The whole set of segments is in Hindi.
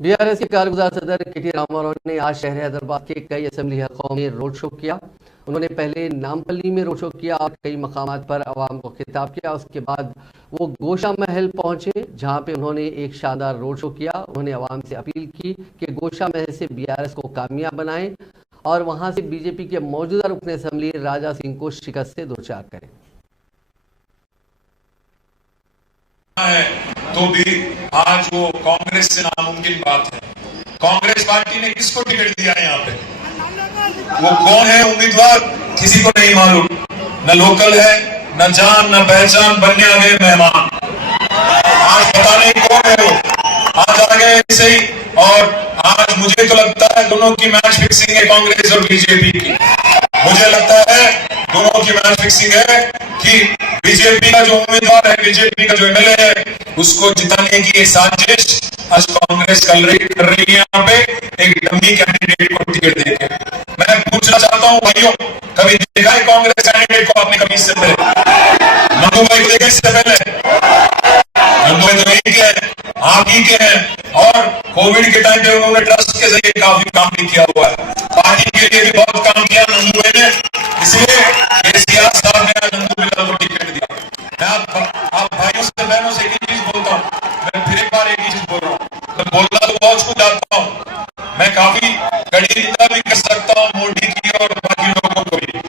बीआरएस के कारगुजार सदर के.टी. रामाराव ने आज शहर हैदराबाद के कई असेंबली हलकों में रोड शो किया। उन्होंने पहले नामपल्ली में रोड शो किया और कई मकामात पर आवाम को खिताब किया। उसके बाद वो गोशा महल पहुंचे, जहां पे उन्होंने एक शानदार रोड शो किया। उन्होंने आवाम से अपील की कि गोशा महल से बीआरएस को कामयाब बनाएं और वहां से बीजेपी के मौजूदा रुकन असेंबली राजा सिंह को शिकस्त से दो चार करें। तो भी आज वो कांग्रेस से नामुमकिन बात है। कांग्रेस पार्टी ने किसको टिकट दिया है यहाँ पे? वो कौन है उम्मीदवार किसी को नहीं मालूम। न लोकल है, न जान न पहचान, बनने आ गए मेहमान। आज पता नहीं कौन है वो, आज आ गए ऐसे ही। और आज मुझे तो लगता है दोनों की मैच फिक्सिंग है, कांग्रेस और बीजेपी की। मुझे लगता है दोनों की मैच फिक्सिंग है कि बीजेपी का जो उम्मीदवार है, बीजेपी का जो एमएलए है, उसको जिताने की एक साजिश आज कांग्रेस कर रही है। यहाँ पे एक डमी कैंडिडेट को टिकट देके मैं पूछना चाहता हूँ भाइयों, कभी देखा है कांग्रेस कैंडिडेट को आपने? कभी इससे पहले नंदू भाई को देखा? इससे पहले नंदू भाई तो नहीं के आप ही के हैं। और कोविड के टाइम पे उन्होंने ट्रस्ट के जरिए काफी काम भी किया हुआ है, पार्टी के लिए भी बहुत काम किया नंदू भाई ने। इसलिए केसीआर साहब ने नंदू बिल्ला को टिकट दिया। मैं आप भाइयों से बहनों से एक ही चीज बोलता हूँ, मैं फिर एक बार एक ही चीज बोल रहा हूँ, मैं बोलना तो बहुत कुछ जानता हूँ, मैं काफी कड़ी निंदा भी कर सकता हूँ मोदी की और बाकी लोगों को भी।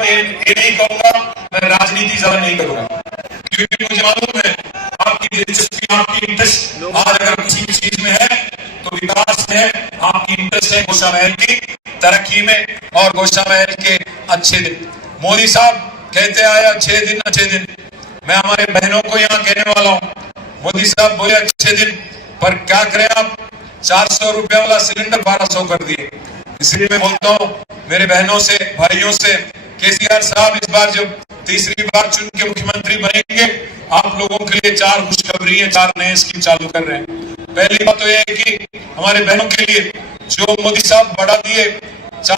मैं ये नहीं कहूंगा, मैं राजनीति ज्यादा नहीं करूंगा, क्योंकि मुझे मालूम है आपकी दिलचस्पी, आपकी इंटरेस्ट आज अगर किसी चीज में है तो विकास में आपकी इंटरेस्ट है, गोशा महल की तरक्की में और गोशा महल के अच्छे दिन। मोदी साहब कहते आए अच्छे दिन अच्छे दिन। मैं हमारे बहनों को यहाँ कहने वाला हूँ, मोदी साहब बोले अच्छे दिन, पर क्या करें आप? 400 रुपया वाला सिलेंडर 1200 कर दिए। इसलिए मैं बोलता हूँ मेरे बहनों से, भाइयों से, केसीआर साहब इस बार जब तीसरी बार चुन के मुख्यमंत्री बनेंगे, आप लोगों के लिए 4 खुशखबरी है, 4 नए स्कीम चालू कर रहे हैं। पहली बात तो यह है कि हमारे बहनों के लिए जो मोदी साहब बढ़ा दिए